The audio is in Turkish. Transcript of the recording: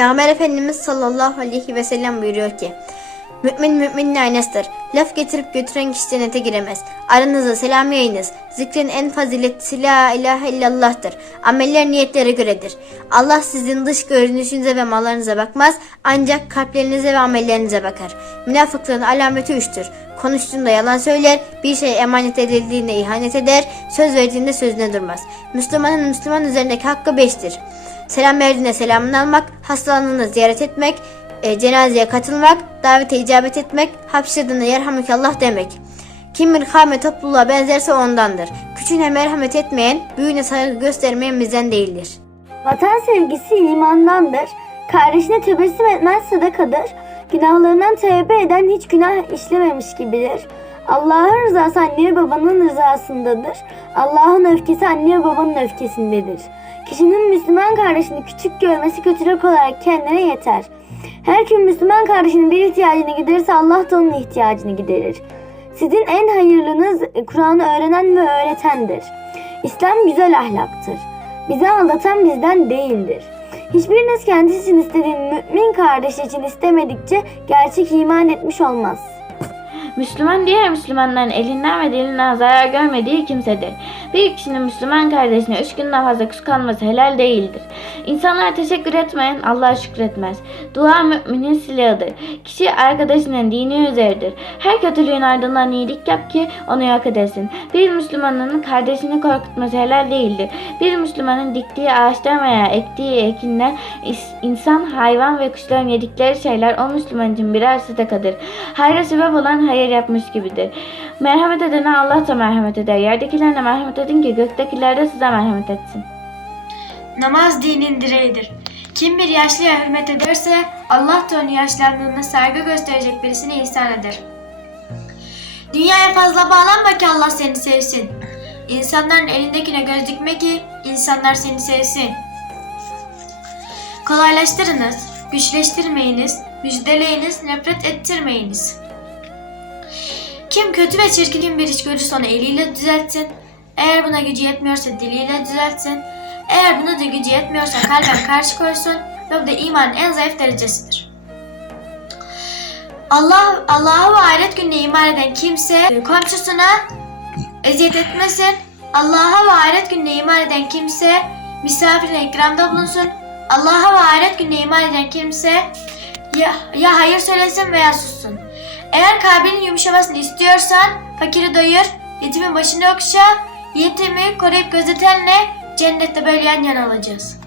Peygamber Efendimiz sallallahu aleyhi ve sellem buyuruyor ki Mümin müminle aynasıdır. Laf getirip götüren kişi cennete giremez. Aranızda selam yayınız. Zikrin en faziletlisi la ilahe illallah'tır. Ameller niyetlere göredir. Allah sizin dış görünüşünüze ve mallarınıza bakmaz. Ancak kalplerinize ve amellerinize bakar. Münafıklığın alameti üçtür. Konuştuğunda yalan söyler, bir şey emanet edildiğinde ihanet eder, söz verdiğinde sözüne durmaz. Müslümanın Müslüman üzerindeki hakkı beştir. Selam verdiğinde selamını almak, hastalandığında ziyaret etmek, e, cenazeye katılmak, davete icabet etmek, hapşırdığında yerhamukallah demek. Kim bir kavme topluluğa benzerse ondandır. Küçüğüne merhamet etmeyen, büyüğüne saygı göstermeyen bizden değildir. Vatan sevgisi imandandır. Kardeşine tebessüm etmez sadakadır. Günahlarından tövbe eden hiç günah işlememiş gibidir. Allah'ın rızası anne ve babanın rızasındadır. Allah'ın öfkesi anne ve babanın öfkesindedir. Kişinin Müslüman kardeşini küçük görmesi kötülük olarak kendine yeter. Her kim Müslüman kardeşinin bir ihtiyacını giderirse Allah da onun ihtiyacını giderir. Sizin en hayırlınız Kur'an'ı öğrenen ve öğretendir. İslam güzel ahlaktır. Bizi aldatan bizden değildir. Hiçbiriniz kendisi için istediğin mümin kardeş için istemedikçe gerçek iman etmiş olmaz. Müslüman diğer Müslümanların elinden ve dilinden zarar görmediği kimsedir. Bir kişinin Müslüman kardeşine üç günden fazla kıskanması helal değildir. İnsanlara teşekkür etmeyen Allah'a şükretmez. Dua müminin silahıdır. Kişi arkadaşının dini üzeridir. Her kötülüğün ardından iyilik yap ki onu yok edesin. Bir Müslümanın kardeşini korkutması helal değildir. Bir Müslümanın diktiği ağaçtan veya ektiği ekinden is- insan, hayvan ve kuşların yedikleri şeyler o Müslüman için birer sadakadır. Hayra sebep olan hayır yapmış gibidir. Merhamet edene Allah da merhamet eder. Yerdekilerine merhamet edin ki göktekiler de size merhamet etsin. Namaz dinin direğidir. Kim bir yaşlıya hürmet ederse Allah da onu yaşlandığında saygı gösterecek birisine ihsan eder. Dünyaya fazla bağlanma ki Allah seni sevsin. İnsanların elindekine göz dikme ki insanlar seni sevsin. Kolaylaştırınız, güçleştirmeyiniz, müjdeleyiniz, nefret ettirmeyiniz. Kim kötü ve çirkin bir iş görürse onu eliyle düzeltsin. Eğer buna gücü yetmiyorsa diliyle düzeltsin. Eğer buna da gücü yetmiyorsa kalben karşı koysun ve bu da imanın en zayıf derecesidir. Allah Allah'a ve ahiret gününe iman eden kimse komşusuna eziyet etmesin. Allah'a ve ahiret gününe iman eden kimse misafirine ikramda bulunsun. Allah'a ve ahiret gününe iman eden kimse ya, ya hayır söylesin veya sussun. Eğer kalbinin yumuşamasını istiyorsan fakiri doyur, yetimin başını okşa, yetimi koruyup gözetenle cennette böyle yan yana olacağız.